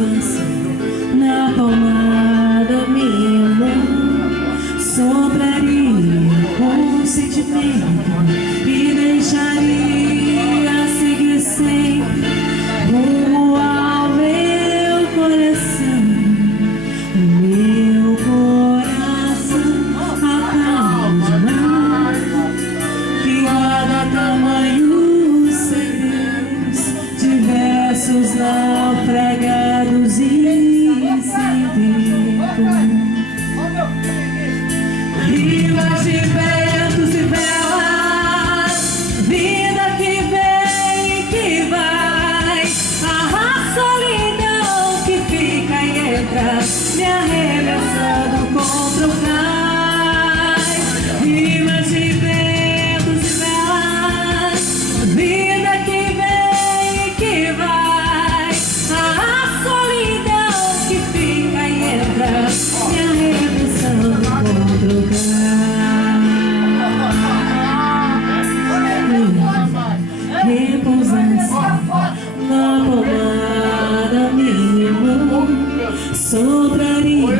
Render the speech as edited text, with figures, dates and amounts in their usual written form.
repousasse na palmada minha mão, sopraria com sentimento e deixaria seguir sempre rumo ao meu coração. O meu coração acalma demais, que guarda tamanhos segredos, diversos naufragados e sem tempo. Rivas de ventos e velas, vida que vem e que vai, a solidão que fica e entra, me arremessando contra o cais. Rivas de ventos e velas, vida que vem e que vai, a solidão que fica e entra, me arremessando contra o cais. Repousasse na palmada minha mão, sopraria